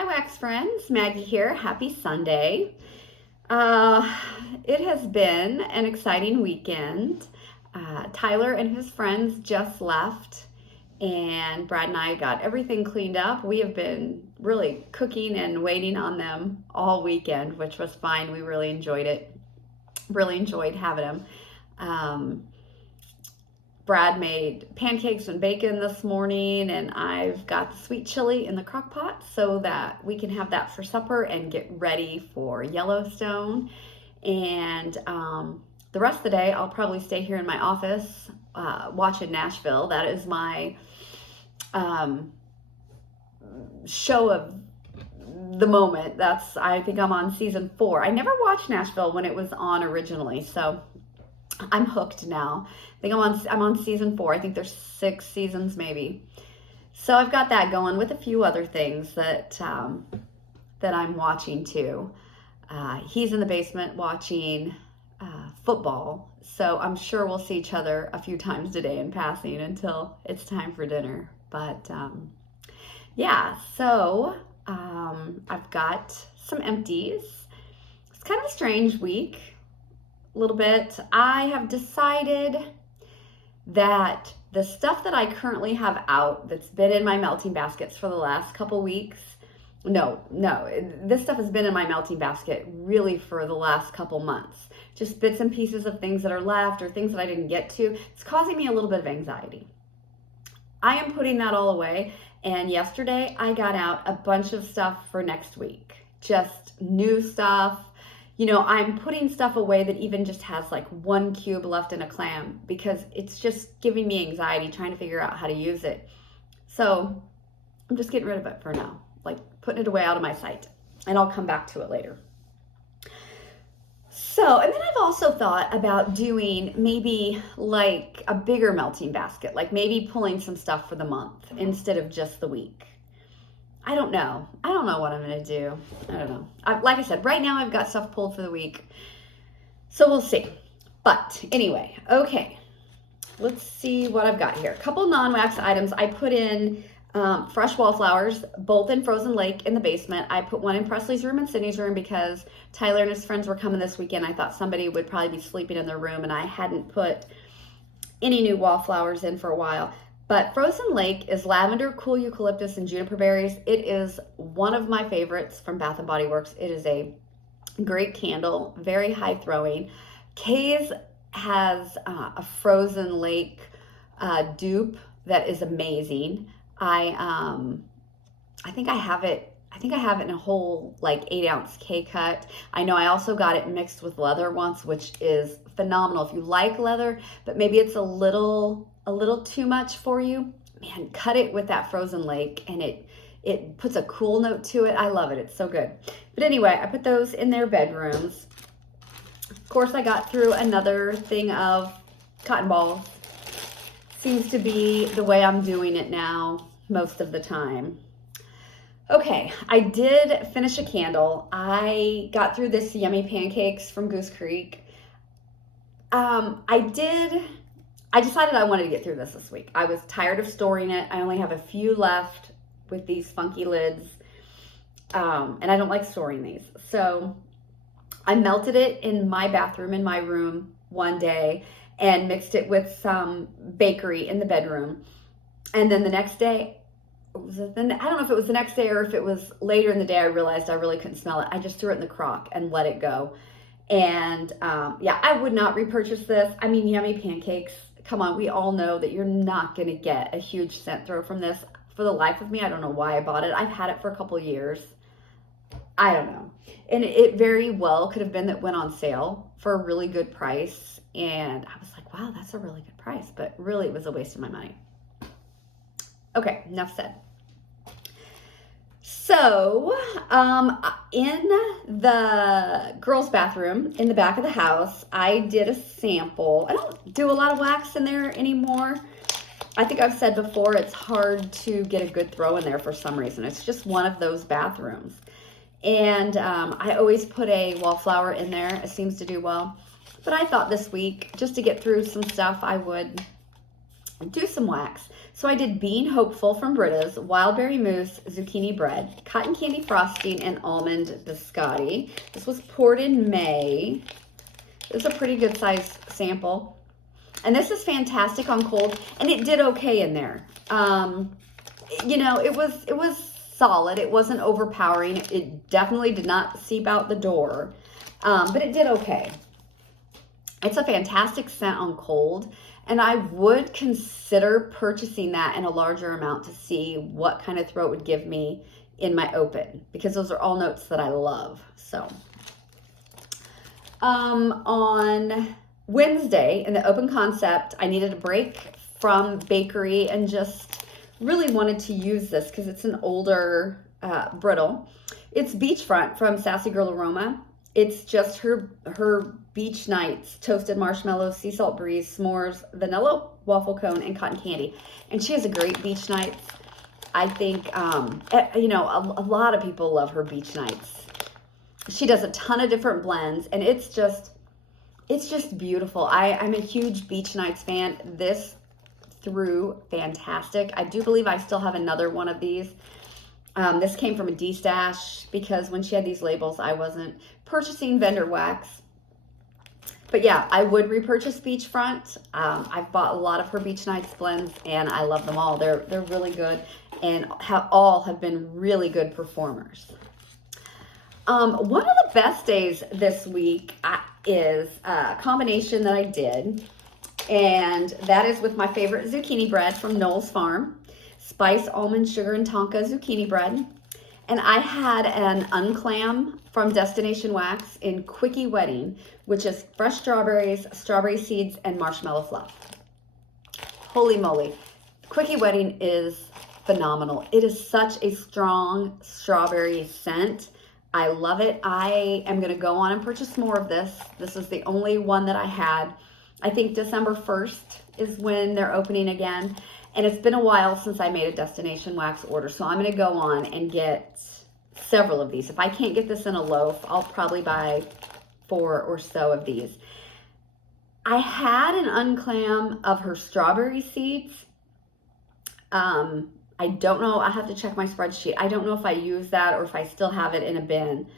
Hi, Wax friends. Maggie here. Happy Sunday. It has been an exciting weekend. Tyler and his friends just left, and Brad and I got everything cleaned up. We have been really cooking and waiting on them all weekend, which was fine. We really enjoyed it. Really enjoyed having them. Brad made pancakes and bacon this morning, and I've got the sweet chili in the crock pot so that we can have that for supper and get ready for Yellowstone. And the rest of the day, I'll probably stay here in my office watching Nashville. That is my show of the moment. I think I'm on season 4. I never watched Nashville when it was on originally, so I'm hooked now. I think I'm on season 4. I think there's 6 seasons maybe. So I've got that going with a few other things that I'm watching too. He's in the basement watching football, so I'm sure we'll see each other a few times today in passing until it's time for dinner. But yeah, so I've got some empties. It's kind of a strange week. A little bit. I have decided that the stuff that I currently have out that's been in my melting baskets for the last couple weeks, this stuff has been in my melting basket really for the last couple months. Just bits and pieces of things that are left or things that I didn't get to. It's causing me a little bit of anxiety. I am putting that all away, and yesterday I got out a bunch of stuff for next week. Just new stuff. You know, I'm putting stuff away that even just has like 1 cube left in a clam because it's just giving me anxiety trying to figure out how to use it. So I'm just getting rid of it for now, like putting it away out of my sight, and I'll come back to it later. So, and then I've also thought about doing maybe like a bigger melting basket, like maybe pulling some stuff for the month instead of just the week. I don't know what I'm going to do. I don't know. Like I said, right now I've got stuff pulled for the week. So we'll see. But anyway, okay. Let's see what I've got here. A couple non-wax items. I put in fresh wallflowers, both in Frozen Lake in the basement. I put one in Presley's room and Sydney's room because Tyler and his friends were coming this weekend. I thought somebody would probably be sleeping in their room, and I hadn't put any new wallflowers in for a while. But Frozen Lake is lavender, cool eucalyptus, and juniper berries. It is one of my favorites from Bath & Body Works. It is a great candle, very high throwing. Kay's has a Frozen Lake dupe that is amazing. I think I have it in a whole like 8-ounce K-cut. I know I also got it mixed with leather once, which is phenomenal. If you like leather, but maybe it's a little too much for you, man, cut it with that Frozen Lake, and it puts a cool note to it. I love it. It's so good. But anyway, I put those in their bedrooms. Of course, I got through another thing of cotton balls. Seems to be the way I'm doing it now most of the time. Okay, I did finish a candle. I got through this yummy pancakes from Goose Creek. I decided I wanted to get through this week. I was tired of storing it. I only have a few left with these funky lids, and I don't like storing these. So I melted it in my bathroom in my room one day and mixed it with some bakery in the bedroom. And then the next day, I don't know if it was the next day or if it was later in the day, I realized I really couldn't smell it. I just threw it in the crock and let it go. And yeah, I would not repurchase this. I mean, yummy pancakes. Come on, we all know that you're not going to get a huge scent throw from this. For the life of me, I don't know why I bought it. I've had it for a couple years. I don't know. And it very well could have been that it went on sale for a really good price. And I was like, wow, that's a really good price. But really, it was a waste of my money. Okay, enough said. So, in the girls' bathroom in the back of the house, I did a sample. I don't do a lot of wax in there anymore. I think I've said before, it's hard to get a good throw in there for some reason. It's just one of those bathrooms. And I always put a wallflower in there. It seems to do well. But I thought this week, just to get through some stuff, I would do some wax. So I did Bean Hopeful from Britta's, Wild Berry Mousse, Zucchini Bread, Cotton Candy Frosting, and Almond Biscotti. This was poured in May. It was a pretty good size sample. And this is fantastic on cold, and it did okay in there. You know, it was solid. It wasn't overpowering. It definitely did not seep out the door, but it did okay. It's a fantastic scent on cold, and I would consider purchasing that in a larger amount to see what kind of throat would give me in my open, because those are all notes that I love. So on Wednesday in the open concept, I needed a break from bakery and just really wanted to use this because it's an older brittle. It's Beachfront from Sassy Girl Aroma. It's just her beach nights, toasted marshmallows, sea salt breeze, s'mores, vanilla waffle cone, and cotton candy. And she has a great beach nights. I think, you know, a lot of people love her beach nights. She does a ton of different blends, and it's just beautiful. I'm a huge beach nights fan. This threw fantastic. I do believe I still have another one of these. This came from a D-stash because when she had these labels, I wasn't purchasing vendor wax. But yeah, I would repurchase Beachfront. I've bought a lot of her Beach Nights blends, and I love them all. They're really good, and all have been really good performers. One of the best days this week is a combination that I did, and that is with my favorite zucchini bread from Knoll's Farm. Spice, almond, sugar, and tonka zucchini bread. And I had an unclam from Destination Wax in Quickie Wedding, which is fresh strawberries, strawberry seeds, and marshmallow fluff. Holy moly. Quickie Wedding is phenomenal. It is such a strong strawberry scent. I love it. I am going to go on and purchase more of this. This is the only one that I had. I think December 1st is when they're opening again. And it's been a while since I made a Destination Wax order, so I'm going to go on and get several of these. If I can't get this in a loaf, I'll probably buy 4 or so of these. I had an unclam of her strawberry seeds. I don't know. I have to check my spreadsheet. I don't know if I use that or if I still have it in a bin.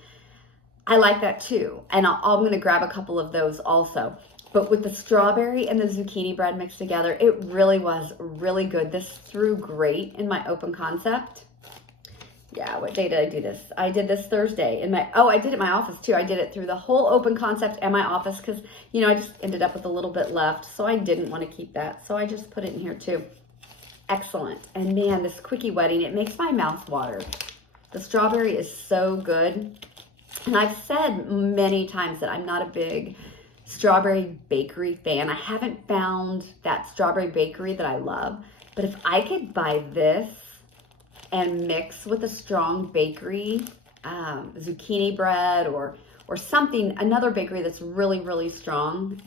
I like that too, and I'm going to grab a couple of those also. But with the strawberry and the zucchini bread mixed together, it really was really good. This threw great in my open concept. Yeah, what day did I do this? I did this Thursday I did it in my office too. I did it through the whole open concept and my office because, you know, I just ended up with a little bit left. So I didn't want to keep that. So I just put it in here too. Excellent. And man, this Quickie Wedding, it makes my mouth water. The strawberry is so good. And I've said many times that I'm not a big strawberry bakery fan. I haven't found that strawberry bakery that I love, but if I could buy this and mix with a strong bakery, zucchini bread or something, another bakery that's really, really strong,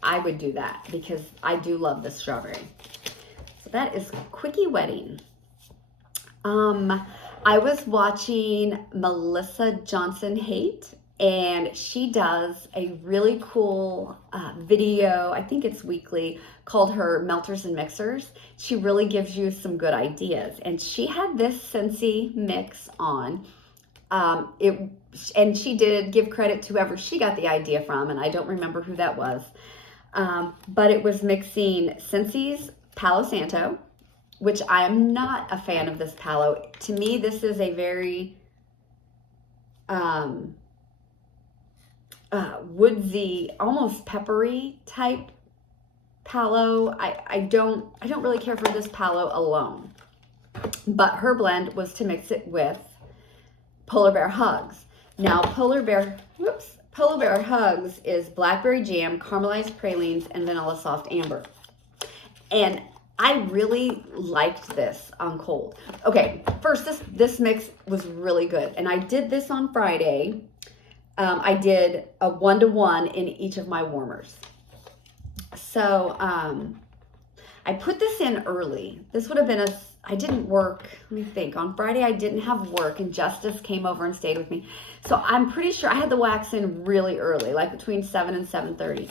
I would do that because I do love the strawberry. So that is Quickie Wedding. I was watching Melissa Johnson Haight, and she does a really cool video, I think it's weekly, called her Melters and Mixers. She really gives you some good ideas. And she had this Scentsy mix on. And she did give credit to whoever she got the idea from, and I don't remember who that was. But it was mixing Scentsy's Palo Santo, which I am not a fan of this Palo. To me, this is a very woodsy, almost peppery type Palo. I don't really care for this Palo alone. But her blend was to mix it with Polar Bear Hugs. Now, Polar Bear Hugs is blackberry jam, caramelized pralines, and vanilla soft amber. And I really liked this on cold. Okay, first, this mix was really good. And I did this on Friday. I did a 1-to-1 in each of my warmers. So I put this in early. This would have been I didn't work, let me think. On Friday, I didn't have work, and Justice came over and stayed with me. So I'm pretty sure I had the wax in really early, like between 7 and 7:30.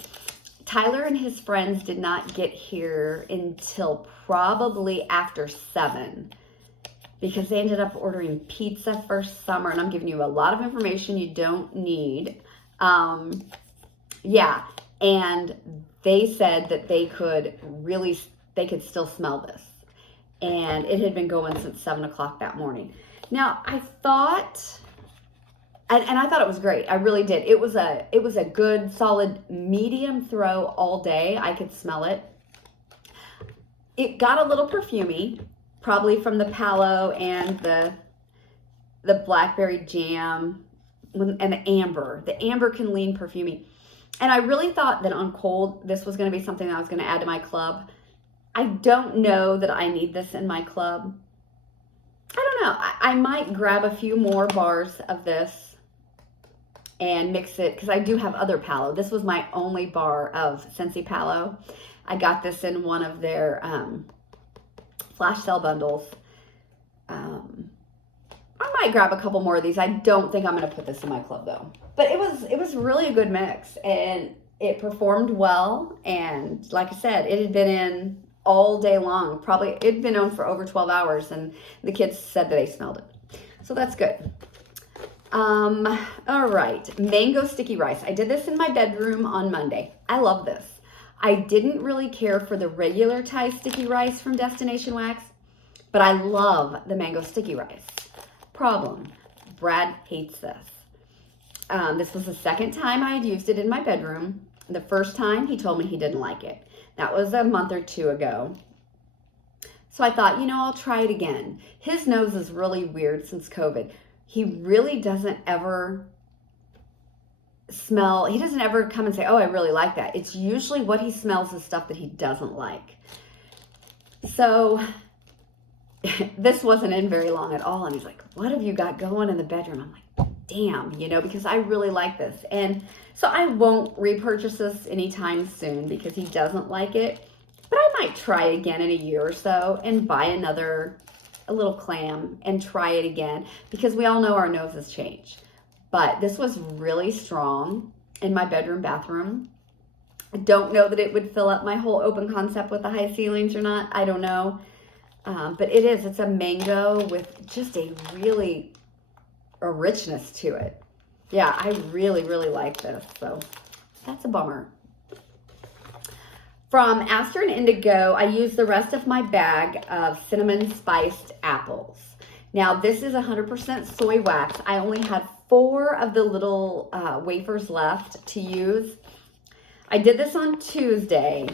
Tyler and his friends did not get here until probably after 7 because they ended up ordering pizza for summer, and I'm giving you a lot of information you don't need. Yeah, and they said that they could still smell this, and it had been going since 7 o'clock that morning. Now, I thought, and I thought it was great. I really did. It was a good, solid, medium throw all day. I could smell it. It got a little perfumey, probably from the palo and the blackberry jam and the amber. The amber can lean perfumey. And I really thought that on cold, this was going to be something that I was going to add to my club. I don't know that I need this in my club. I don't know. I might grab a few more bars of this and mix it, because I do have other palo. This was my only bar of Scentsy palo. I got this in one of their flash sale bundles. I might grab a couple more of these. I don't think I'm going to put this in my club though. But it was really a good mix, and it performed well. And like I said, it had been in all day long. Probably it'd been on for over 12 hours, and the kids said that they smelled it. So that's good. All right, mango sticky rice. I did this in my bedroom on Monday. I love this. I didn't really care for the regular Thai sticky rice from Destination Wax, but I love the mango sticky rice. Problem, Brad hates this. This was the second time I had used it in my bedroom. The first time he told me he didn't like it. That was a month or 2 ago. So I thought, I'll try it again. His nose is really weird since COVID. He really doesn't ever smell, he doesn't ever come and say, oh, I really like that. It's usually what he smells is stuff that he doesn't like. So this wasn't in very long at all. And he's like, what have you got going in the bedroom? I'm like, damn, because I really like this. And so I won't repurchase this anytime soon because he doesn't like it. But I might try again in a year or so and buy a little clam and try it again, because we all know our noses change. But this was really strong in my bedroom bathroom. I don't know that it would fill up my whole open concept with the high ceilings or not. I don't know. But it's a mango with just a richness to it. Yeah, I really, really like this. So that's a bummer. From Aster and Indigo, I used the rest of my bag of cinnamon spiced apples. Now, this is 100% soy wax. I only had 4 of the little wafers left to use. I did this on Tuesday.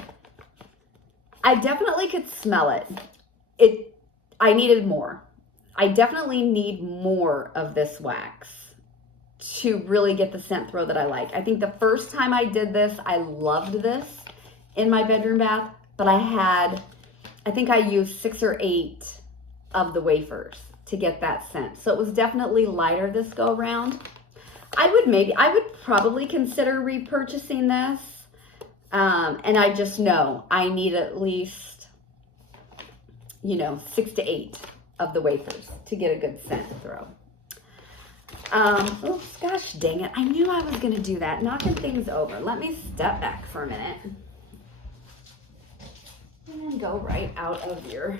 I definitely could smell it. I needed more. I definitely need more of this wax to really get the scent throw that I like. I think the first time I did this, I loved this in my bedroom bath, but I think I used 6 or 8 of the wafers to get that scent. So it was definitely lighter this go around. I would probably consider repurchasing this. And I just know I need at least, 6 to 8 of the wafers to get a good scent throw. Oh gosh, dang it. I knew I was going to do that, knocking things over. Let me step back for a minute and go right out of your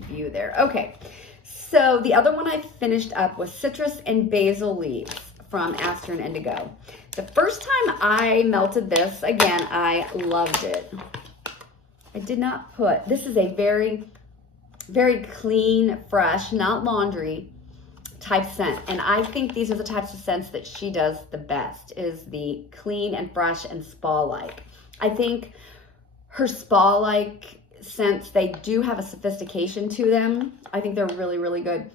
view there. Okay, so the other one I finished up was citrus and basil leaves from Aster and Indigo. The first time I melted this, again, I loved it. I did not put, this is a very, very clean, fresh, not laundry type scent. And I think these are the types of scents that she does the best, is the clean and fresh and spa-like. I think her spa-like scents, they do have a sophistication to them. I think they're really, really good.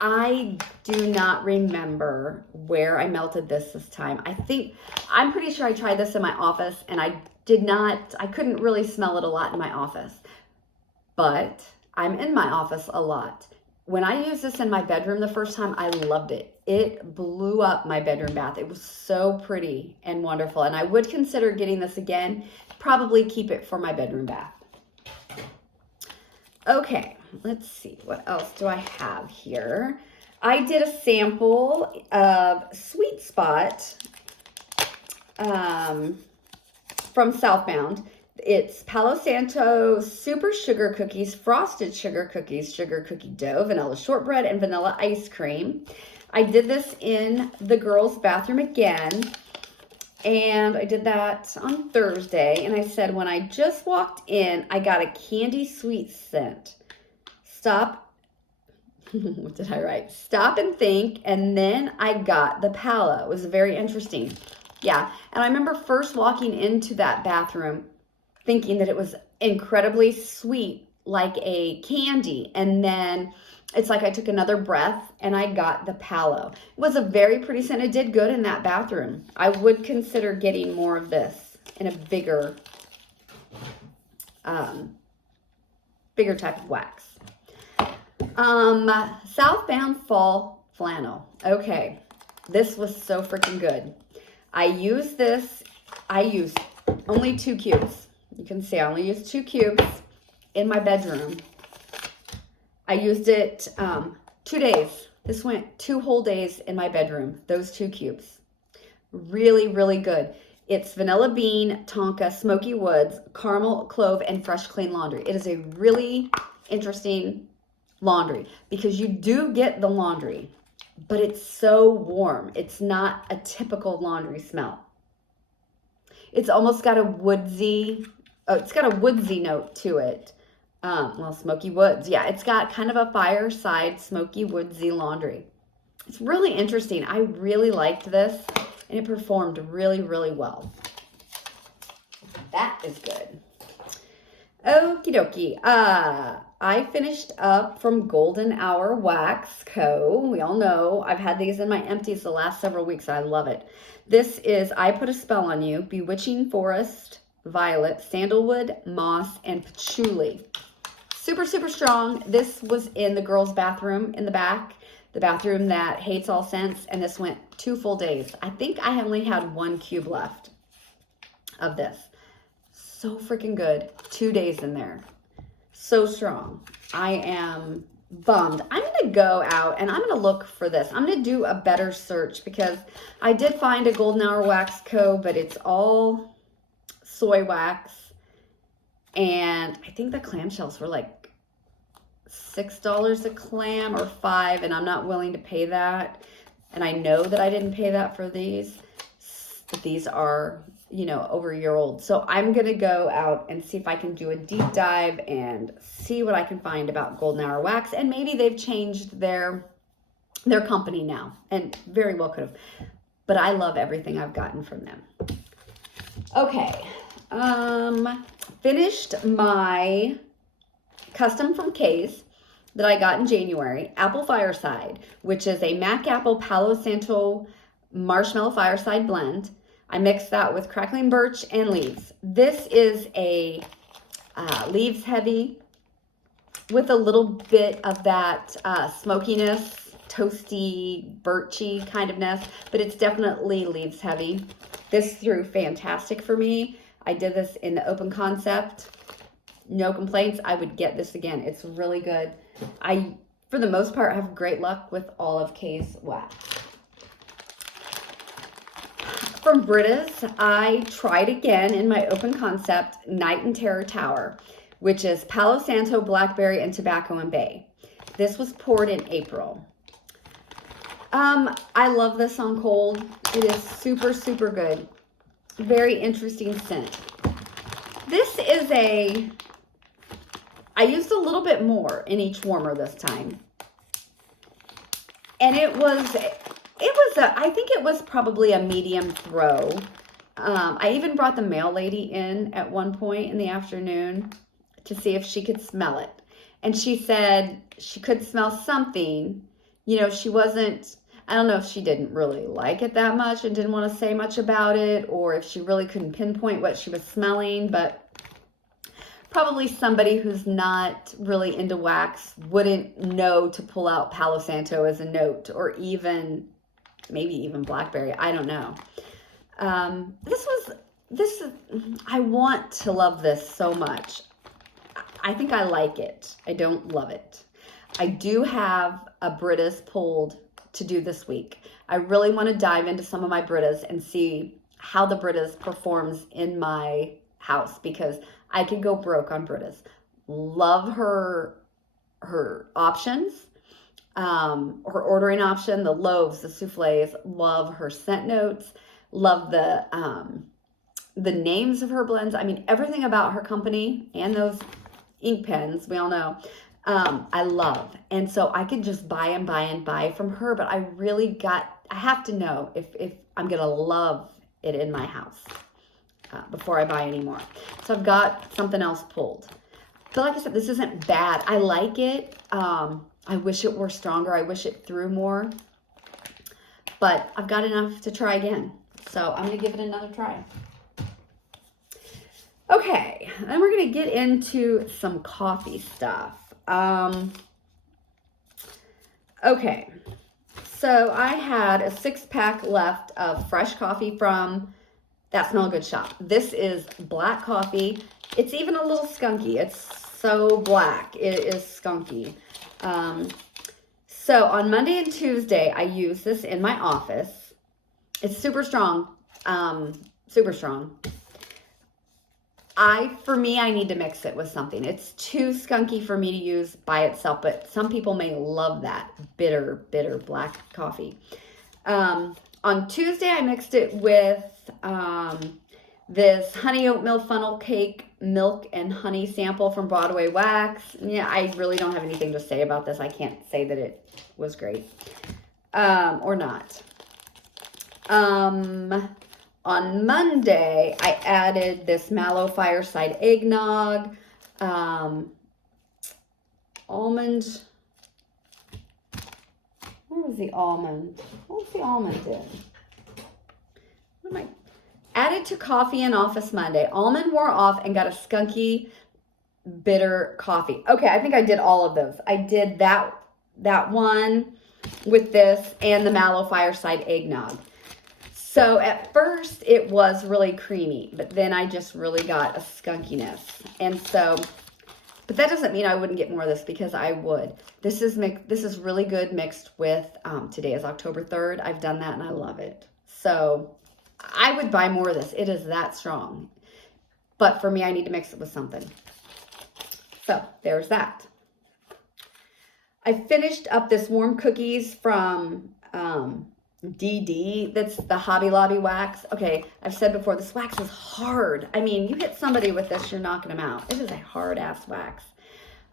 I do not remember where I melted this time. I'm pretty sure I tried this in my office, and I couldn't really smell it a lot in my office. But I'm in my office a lot. When I used this in my bedroom the first time, I loved it. It blew up my bedroom bath. It was so pretty and wonderful. And I would consider getting this again, probably keep it for my bedroom bath. Okay, let's see. What else do I have here? I did a sample of Sweet Spot from Southbound. It's Palo Santo Super Sugar Cookies, Frosted Sugar Cookies, Sugar Cookie Dough, Vanilla Shortbread, and Vanilla Ice Cream. I did this in the girls' bathroom again, and I did that on Thursday, and I said when I just walked in, I got a candy sweet scent. Stop, what did I write? Stop and think, and then I got the Palo. It was very interesting. Yeah, and I remember first walking into that bathroom thinking that it was incredibly sweet, like a candy. And then it's like I took another breath and I got the Palo. It was a very pretty scent. It did good in that bathroom. I would consider getting more of this in a bigger type of wax. Southbound Fall Flannel. Okay, this was so freaking good. I used only 2 cubes. You can see I only used 2 cubes in my bedroom. I used it 2 days. This went 2 whole days in my bedroom, those 2 cubes. Really, really good. It's vanilla bean, tonka, smoky woods, caramel, clove, and fresh clean laundry. It is a really interesting laundry because you do get the laundry, but it's so warm. It's not a typical laundry smell. It's almost got a woodsy, note to it. Well, smoky woods. Yeah, it's got kind of a fireside, smoky, woodsy laundry. It's really interesting. I really liked this, and it performed really, really well. That is good. Okie dokie. I finished up from Golden Hour Wax Co. We all know I've had these in my empties the last several weeks. I love it. This is I Put a Spell on You, Bewitching Forest, Violet, Sandalwood, Moss, and Patchouli. Super, super strong. This was in the girls' bathroom in the back, the bathroom that hates all scents, and this went 2 full days. I think I only had 1 cube left of this. So freaking good. 2 days in there. So strong. I am bummed. I'm going to go out and I'm going to look for this. I'm going to do a better search because I did find a Golden Hour Wax Co., but it's all soy wax. And I think the clamshells were like $6 a clam or $5, and I'm not willing to pay that. And I know that I didn't pay that for these, but these are, you know, over a year old. So I'm going to go out and see if I can do a deep dive and see what I can find about Golden Hour Wax. And maybe they've changed their company now, and very well could have. But I love everything I've gotten from them. Okay. Finished my custom from Kay's that I got in January, Apple Fireside, which is a Mac Apple Palo Santo Marshmallow Fireside blend. I mixed that with crackling birch and leaves. This is a leaves heavy with a little bit of that smokiness, toasty, birchy kind ofness, but it's definitely leaves heavy. This threw fantastic for me. I did this in the open concept. No complaints. I would get this again. It's really good. I, for the most part, have great luck with all of Kay's wax. From Brita's, I tried again in my open concept Night and Terror Tower, which is Palo Santo, Blackberry, and Tobacco and Bay. This was poured in April. I love this on cold. It is super, super good. Very interesting scent. This is I used a little bit more in each warmer this time. And I think it was probably a medium throw. I even brought the mail lady in at one point in the afternoon to see if she could smell it. And she said she could smell something. You know, she wasn't, I don't know if she didn't really like it that much and didn't want to say much about it, or if she really couldn't pinpoint what she was smelling, but probably somebody who's not really into wax wouldn't know to pull out Palo Santo as a note, or maybe even Blackberry. I don't know. I want to love this so much. I think I like it. I don't love it. I do have a Brita's pulled to do this week. I really want to dive into some of my Britas and see how the Britta's performs in my house, because I could go broke on Britta's. Love her options, her ordering option, the loaves, the souffles. Love her scent notes. Love the names of her blends. I mean, everything about her company and those ink pens, we all know, I love. And so I could just buy and buy and buy from her, but I have to know if I'm going to love it in my house before I buy any more. So I've got something else pulled. But like I said, this isn't bad. I like it. I wish it were stronger. I wish it threw more. But I've got enough to try again. So I'm going to give it another try. Okay, then we're going to get into some coffee stuff. Okay, so I had a 6-pack left of fresh coffee from That Smell Good shop. This is black coffee. It's even a little skunky. It's so black. It is skunky. So on Monday and Tuesday, I use this in my office. It's super strong. Super strong. For me, I need to mix it with something. It's too skunky for me to use by itself, but some people may love that bitter, bitter black coffee. On Tuesday, I mixed it with this honey oatmeal funnel cake milk and honey sample from Broadway Wax. Yeah, I really don't have anything to say about this. I can't say that it was great or not. On Monday, I added this Mallow Fireside Eggnog, almond. Where was the almond? What was the almond in? What am I? Added to coffee in office Monday. Almond wore off and got a skunky, bitter coffee. Okay, I think I did all of those. I did that one with this and the Mallow Fireside Eggnog. So at first it was really creamy, but then I just really got a skunkiness. And so, but that doesn't mean I wouldn't get more of this, because I would. This is really good mixed with, today is October 3rd. I've done that and I love it. So I would buy more of this. It is that strong. But for me, I need to mix it with something. So there's that. I finished up this warm cookies from, DD, that's the Hobby Lobby wax. Okay, I've said before, this wax is hard. I mean, you hit somebody with this, you're knocking them out. It is a hard-ass wax.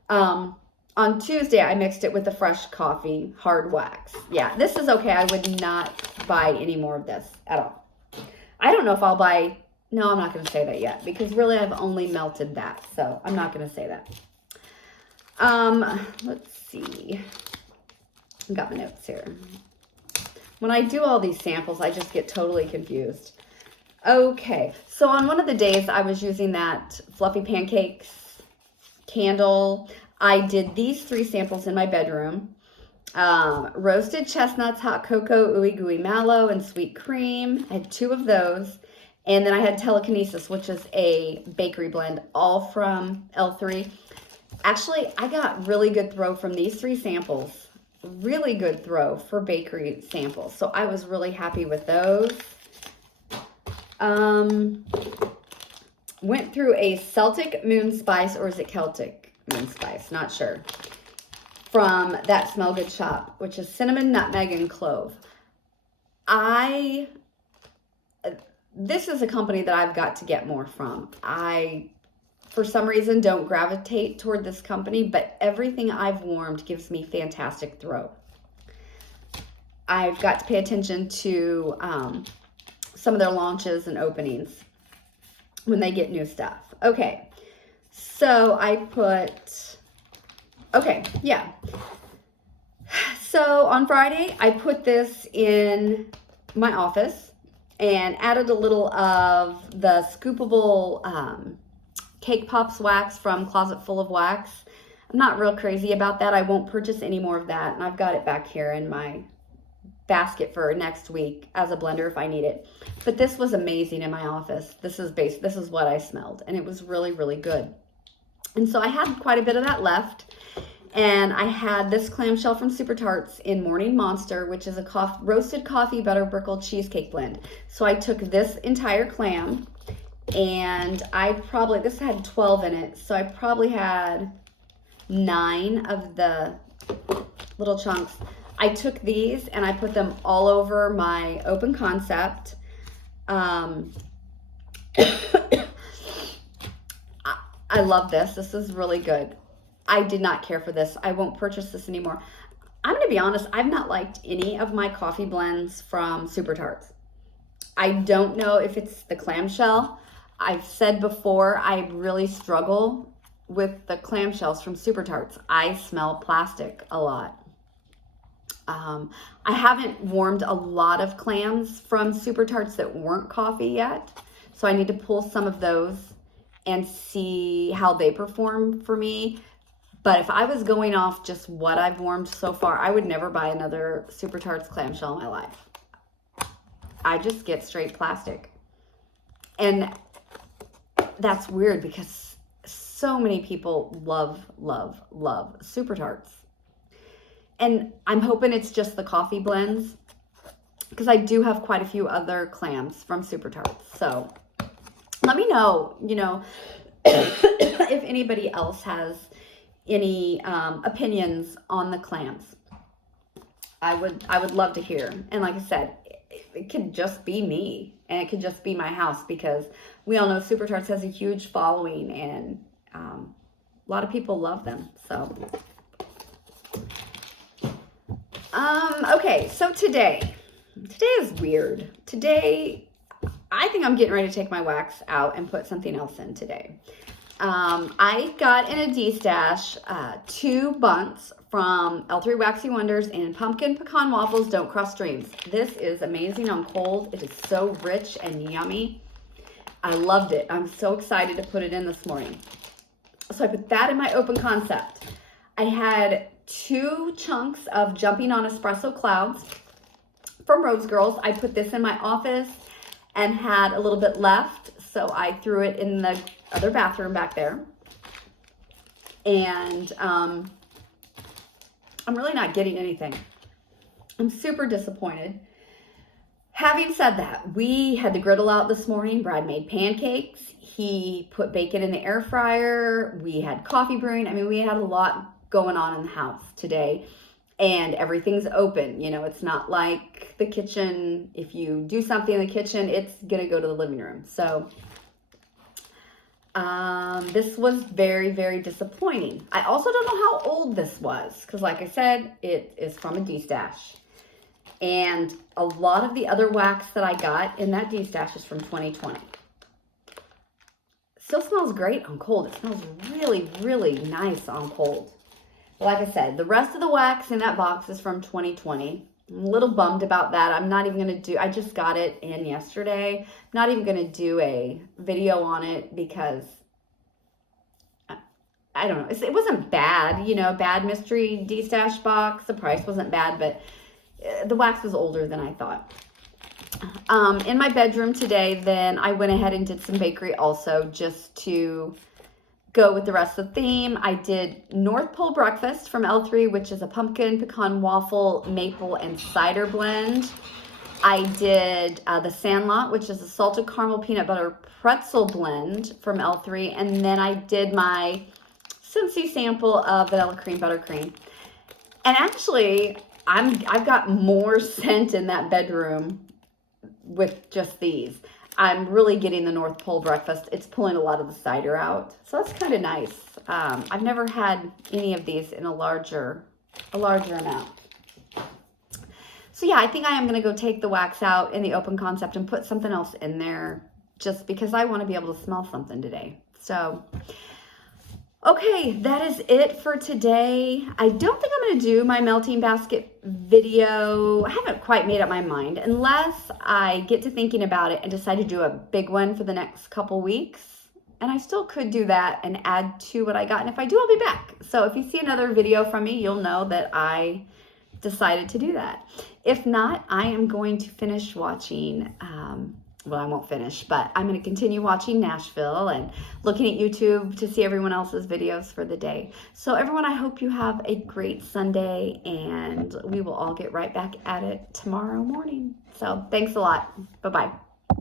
On Tuesday, I mixed it with the fresh coffee hard wax. Yeah, this is okay. I would not buy any more of this at all. I don't know if I'll buy... No, I'm not going to say that yet, because really I've only melted that, so I'm not going to say that. Let's see. I've got my notes here. When I do all these samples, I just get totally confused. Okay, so on one of the days I was using that Fluffy Pancakes candle. I did these 3 samples in my bedroom. Roasted chestnuts, hot cocoa, ooey gooey mallow, and sweet cream. I had 2 of those. And then I had Telekinesis, which is a bakery blend, all from L3. Actually, I got really good throw from these 3 samples. Really good throw for bakery samples. So I was really happy with those. Went through a Celtic Moon Spice, or is it Celtic Moon Spice? Not sure. From That Smell Good shop, which is cinnamon, nutmeg, and clove. This is a company that I've got to get more from. For some reason, don't gravitate toward this company, but everything I've warmed gives me fantastic throw. I've got to pay attention to some of their launches and openings when they get new stuff. Okay, so I put, okay, yeah. So on Friday, I put this in my office and added a little of the scoopable Cake Pops wax from Closet Full of Wax. I'm not real crazy about that. I won't purchase any more of that. And I've got it back here in my basket for next week as a blender if I need it. But this was amazing in my office. This is what I smelled. And it was really, really good. And so I had quite a bit of that left. And I had this clamshell from Super Tarts in Morning Monster, which is a roasted coffee butter brickle cheesecake blend. So I took this entire clam, and this had 12 in it, so I probably had 9 of the little chunks. I took these and I put them all over my open concept. I love this. This is really good. I did not care for this. I won't purchase this anymore. I'm going to be honest, I've not liked any of my coffee blends from Super Tarts. I don't know if it's the clamshell. I've said before, I really struggle with the clamshells from Super Tarts. I smell plastic a lot. I haven't warmed a lot of clams from Super Tarts that weren't coffee yet, so I need to pull some of those and see how they perform for me. But if I was going off just what I've warmed so far, I would never buy another Super Tarts clamshell in my life. I just get straight plastic. And that's weird because so many people love, love, love Super Tarts. And I'm hoping it's just the coffee blends, because I do have quite a few other clams from Super Tarts. So let me know, if anybody else has any opinions on the clams. I would love to hear. And like I said, it could just be me, and it could just be my house, because we all know Super Tarts has a huge following, and a lot of people love them. So okay, so today is weird. Today, I think I'm getting ready to take my wax out and put something else in today. I got in a D-stash 2 bunts from L3 Waxy Wonders and Pumpkin Pecan Waffles Don't Cross Streams. This is amazing on cold. It is so rich and yummy. I loved it. I'm so excited to put it in this morning. So I put that in my open concept. I had 2 chunks of Jumping on Espresso Clouds from Rose Girls. I put this in my office and had a little bit left, so I threw it in the other bathroom back there. And I'm really not getting anything. I'm super disappointed. Having said that, we had the griddle out this morning. Brad made pancakes. He put bacon in the air fryer. We had coffee brewing. I mean, we had a lot going on in the house today, and everything's open. It's not like the kitchen. If you do something in the kitchen, it's gonna go to the living room. So this was very, very disappointing. I also don't know how old this was, because like I said, it is from a D-stash, and a lot of the other wax that I got in that D-stash is from 2020. Still smells great on cold. It smells really, really nice on cold. But like I said, the rest of the wax in that box is from 2020. I'm a little bummed about that. I'm not even going to do, I just got it in yesterday. I'm not even going to do a video on it because, I don't know. It wasn't bad, bad mystery D-stash box. The price wasn't bad, but the wax was older than I thought. In my bedroom today, then I went ahead and did some bakery also, just to go with the rest of the theme. I did North Pole Breakfast from L3, which is a pumpkin, pecan, waffle, maple, and cider blend. I did the Sandlot, which is a salted caramel peanut butter pretzel blend from L3. And then I did my Scentsy sample of vanilla cream buttercream. And actually, I've got more scent in that bedroom with just these. I'm really getting the North Pole Breakfast. It's pulling a lot of the cider out, so that's kind of nice. I've never had any of these in a larger amount. So yeah, I think I am going to go take the wax out in the open concept and put something else in there, just because I want to be able to smell something today. So okay, that is it for today. I don't think I'm going to do my melting basket video. I haven't quite made up my mind, unless I get to thinking about it and decide to do a big one for the next couple weeks. And I still could do that and add to what I got. And if I do, I'll be back. So if you see another video from me, you'll know that I decided to do that. If not, I am going to finish watching well, I won't finish, but I'm going to continue watching Nashville and looking at YouTube to see everyone else's videos for the day. So everyone, I hope you have a great Sunday, and we will all get right back at it tomorrow morning. So thanks a lot. Bye-bye.